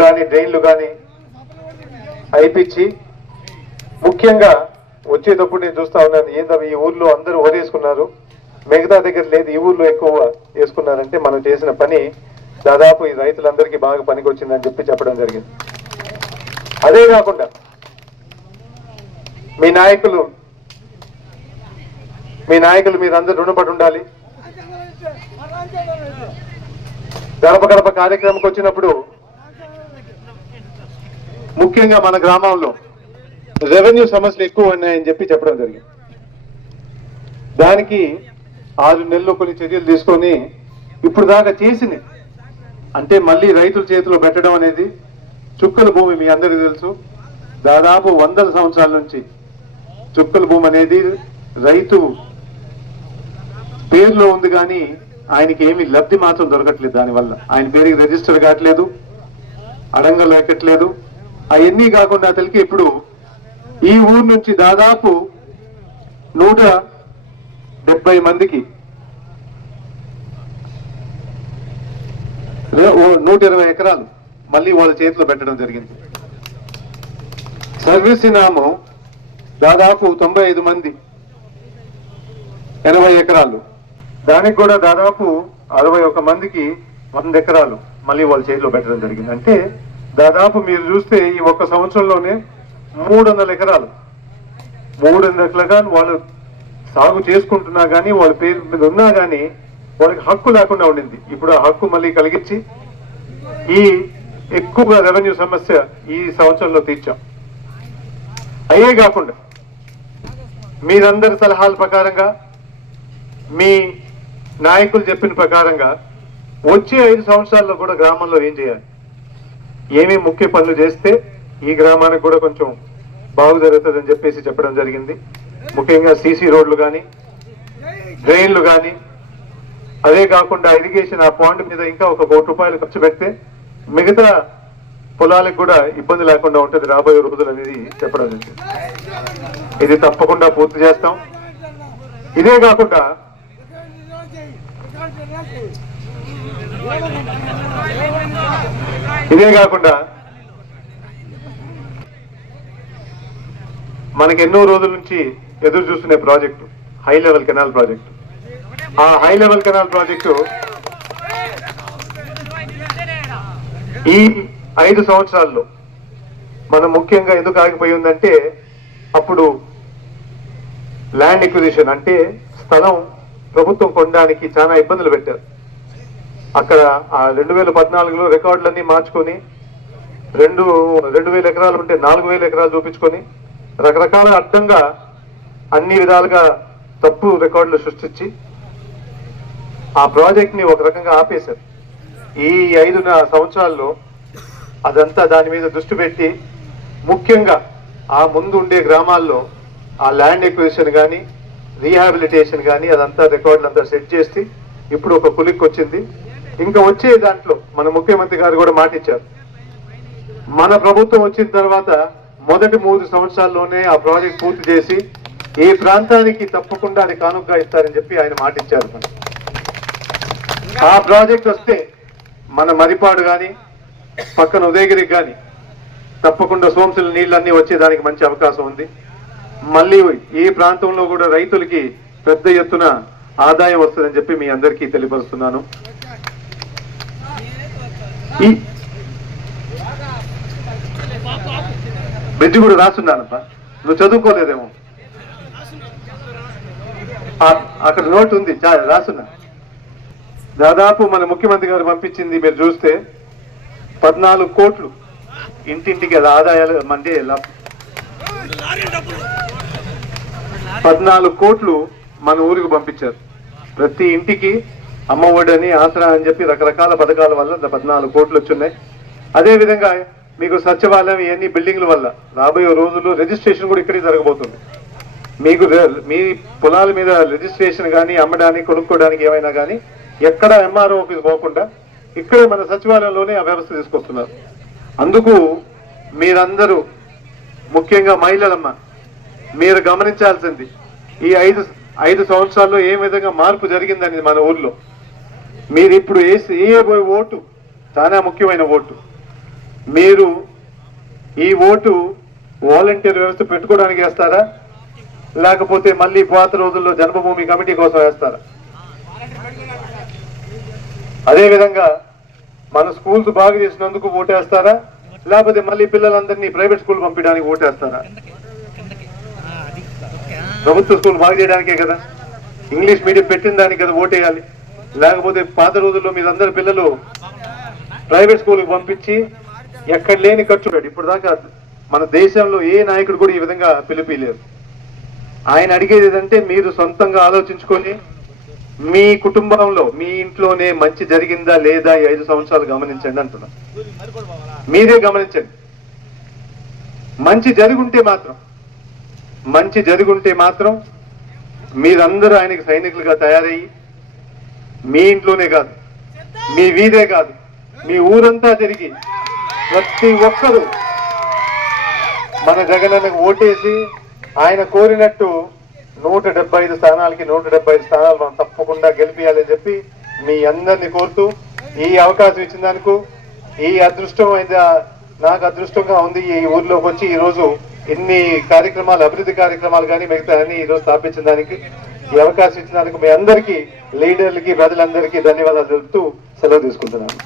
కానీ డ్రైన్లు కానీ అయిపించి ముఖ్యంగా వచ్చేటప్పుడు నేను చూస్తా ఉన్నాను, ఏందవి ఈ ఊర్లో అందరూ ఓదేసుకున్నారు, మిగతా దగ్గర లేదు, ఈ ఊర్లో ఎక్కువ వేసుకున్నారంటే మనం చేసిన పని దాదాపు ఈ రైతులందరికీ బాగా పనికి వచ్చిందని చెప్పడం జరిగింది. అదే కాకుండా మీ నాయకులు మీరందరూ రుణపడి ఉండాలి. గడప గడప కార్యక్రమంకి వచ్చినప్పుడు ముఖ్యంగా మన గ్రామంలో రెవెన్యూ సమస్యలు ఎక్కువ ఉన్నాయని చెప్పడం జరిగింది. దానికి 6 నెలల్లో కొన్ని చర్యలు తీసుకొని ఇప్పుడు దాకా చేసింది అంటే మళ్ళీ రైతుల చేతిలో పెట్టడం అనేది, చుక్కల భూమి మీ అందరికీ తెలుసు, దాదాపు 100 సంవత్సరాల నుంచి చుక్కల భూమి అనేది రైతు పేరులో ఉంది, కానీ ఆయనకి ఏమి లబ్ధి మాత్రం దొరకట్లేదు. దానివల్ల ఆయన పేరుకి రిజిస్టర్ కావట్లేదు, అడంగలు ఎక్కట్లేదు. అవన్నీ కాకుండా అతనికి ఇప్పుడు ఈ ఊరు నుంచి దాదాపు 170 మందికి 120 ఎకరాలు మళ్ళీ వాళ్ళ చేతిలో పెట్టడం జరిగింది. సర్వీస్ ఇనాము దాదాపు 95 మంది 80 ఎకరాలు, దానికి కూడా దాదాపు 61 మందికి 100 ఎకరాలు మళ్ళీ వాళ్ళ చేతిలో పెట్టడం జరిగింది. అంటే దాదాపు మీరు చూస్తే ఈ ఒక్క సంవత్సరంలోనే 300 ఎకరాలు వాళ్ళు సాగు చేసుకుంటున్నా కానీ వాళ్ళ పేరు మీద ఉన్నా కానీ వాళ్ళకి హక్కు లేకుండా ఉండింది. ఇప్పుడు ఆ హక్కు మళ్ళీ కలిగించి ఈ ఎక్కువగా రెవెన్యూ సమస్య ఈ సంవత్సరంలో తీర్చాం. అయ్యే కాకుండా మీరందరి సలహాల ప్రకారంగా, మీ నాయకులు చెప్పిన ప్రకారంగా వచ్చే 5 సంవత్సరాల్లో కూడా గ్రామంలో ఏం చేయాలి, ఏమేమి ముఖ్య పనులు చేస్తే ఈ గ్రామానికి కూడా కొంచెం బాగు జరుగుతుందని చెప్పడం జరిగింది. ముఖ్యంగా సీసీ రోడ్లు కానీ, డ్రైన్లు కానీ, అదే కాకుండా ఇరిగేషన్ ఆ పాయింట్ మీద ఇంకా 1 కోటి రూపాయలు ఖర్చు పెడితే మిగతా పొలాలకు కూడా ఇబ్బంది లేకుండా ఉంటుంది రాబోయే రోజులు అనేది చెప్పడం జరిగింది. ఇది తప్పకుండా పూర్తి చేస్తాం. ఇదే కాకుండా మనకి ఎన్నో రోజుల నుంచి ఎదురు చూస్తున్న project high level canal project. ఆ హై లెవెల్ కెనాల్ ప్రాజెక్టు ఈ 5 సంవత్సరాల్లో మనం ముఖ్యంగా ఎందుకు ఆగిపోయి ఉందంటే, అప్పుడు ల్యాండ్ ఎక్విజిషన్ అంటే స్థలం ప్రభుత్వం కొనడానికి చాలా ఇబ్బందులు పెట్టారు. అక్కడ ఆ 2014లో రికార్డులన్నీ మార్చుకొని 2,000 ఎకరాలు ఉంటే 4,000 ఎకరాలు చూపించుకొని రకరకాల అడ్డంగా అన్ని విధాలుగా తప్పు రికార్డులు సృష్టించి ఆ ప్రాజెక్ట్ ని ఒక రకంగా ఆపేశారు. ఈ 5 సంవత్సరాల్లో అదంతా దాని మీద దృష్టి పెట్టి ముఖ్యంగా ఆ ముందు ఉండే గ్రామాల్లో ఆ ల్యాండ్ ఎక్విజిషన్ కానీ రీహాబిలిటేషన్ కానీ అదంతా రికార్డులు అంతా సెట్ చేసి ఇప్పుడు ఒక కులిక్ వచ్చింది. ఇంకా వచ్చే దాంట్లో మన ముఖ్యమంత్రి గారు కూడా మాటిచ్చారు, మన ప్రభుత్వం వచ్చిన తర్వాత మొదటి 3 సంవత్సరాల్లోనే ఆ ప్రాజెక్ట్ పూర్తి చేసి ఈ ప్రాంతానికి తప్పకుండా అది కానుకగా ఇస్తారని చెప్పి ఆయన మాటిచ్చారు. ఆ ప్రాజెక్ట్ వస్తే మన మరిపాడు కానీ పక్కన ఉదయగిరికి కానీ తప్పకుండా సోమశిల నీళ్ళన్నీ వచ్చేదానికి మంచి అవకాశం ఉంది. మళ్ళీ ఈ ప్రాంతంలో కూడా రైతులకి పెద్ద ఎత్తున ఆదాయం వస్తుందని చెప్పి మీ అందరికీ తెలియపరుస్తున్నాను. ఈ బ్రిడ్జి కూడా రాస్తున్నానప్ప, నువ్వు చదువుకోలేదేమో, అక్కడ నోట్ ఉంది రాస్తున్నా. దాదాపు మన ముఖ్యమంత్రి గారు పంపించింది మీరు చూస్తే 14 కోట్లు ఇంటింటికి అది ఆదాయాలు అంటే 14 కోట్లు మన ఊరికి పంపించారు. ప్రతి ఇంటికి అమ్మ ఒడని ఆసరా అని చెప్పి రకరకాల పథకాల వల్ల 14 కోట్లు వచ్చున్నాయి. అదేవిధంగా మీకు సచివాలయం ఇవన్నీ బిల్డింగ్ల వల్ల రాబోయే రోజుల్లో రిజిస్ట్రేషన్ కూడా ఇక్కడే జరగబోతుంది. మీకు మీ పొలాల మీద రిజిస్ట్రేషన్ కానీ అమ్మడానికి కొనుక్కోవడానికి ఏమైనా కానీ ఎక్కడ ఎంఆర్ఓ ఆఫీస్ పోకుండా ఇక్కడే మన సచివాలయంలోనే ఆ వ్యవస్థ తీసుకొస్తున్నారు. అందుకు మీరందరూ ముఖ్యంగా మహిళలమ్మ మీరు గమనించాల్సింది ఈ 5 సంవత్సరాల్లో ఏ విధంగా మార్పు జరిగిందని మన ఊర్లో. మీరు ఇప్పుడు వేయబోయే ఓటు చాలా ముఖ్యమైన ఓటు. మీరు ఈ ఓటు వాలంటీర్ వ్యవస్థ పెట్టుకోవడానికి వేస్తారా, లేకపోతే మళ్ళీ పాత రోజుల్లో జన్మభూమి కమిటీ కోసం వేస్తారా? అదేవిధంగా మన స్కూల్స్ బాగా చేసినందుకు ఓటేస్తారా, లేకపోతే మళ్ళీ పిల్లలందరినీ ప్రైవేట్ స్కూల్ పంపించడానికి ఓటేస్తారా? ప్రభుత్వ స్కూల్ బాగా చేయడానికే కదా, ఇంగ్లీష్ మీడియం పెట్టిన దానికి కదా ఓటేయాలి. లేకపోతే పాత రోజుల్లో మీరందరి పిల్లలు ప్రైవేట్ స్కూల్కి పంపించి ఎక్కడ లేని ఖర్చు పెట్టాడు. ఇప్పుడు దాకా మన దేశంలో ఏ నాయకుడు కూడా ఈ విధంగా పిలిపిలేరు. ఆయన అడిగేది ఏదంటే మీరు సొంతంగా ఆలోచించుకొని మీ కుటుంబంలో మీ ఇంట్లోనే మంచి జరిగిందా లేదా ఈ 5 సంవత్సరాలు గమనించండి అంటున్నా. మీరే గమనించండి. మంచి జరుగుంటే మాత్రం మీరందరూ ఆయనకి సైనికులుగా తయారయ్యి మీ ఇంట్లోనే కాదు, మీ వీధే కాదు, మీ ఊరంతా తిరిగి ప్రతి ఒక్కరూ మన జగనన్నకు ఓటేసి ఆయన కోరినట్టు 175 స్థానాలకి 175 స్థానాలు మనం తప్పకుండా గెలిపియాలని చెప్పి మీ అందరినీ కోరుతూ ఈ అవకాశం ఇచ్చిన దానికి ఈ అదృష్టం అయితే నాకు అదృష్టంగా ఉంది. ఈ ఊర్లోకి వచ్చి ఈ రోజు ఎన్ని కార్యక్రమాలు అభివృద్ధి కార్యక్రమాలు కానీ మిగతా అన్ని ఈ రోజు స్థాపించిన దానికి ఈ అవకాశం ఇచ్చిన దానికి మీ అందరికీ లీడర్లకి ప్రజలందరికీ ధన్యవాదాలు తెలుపుతూ సెలవు తీసుకుంటున్నాను.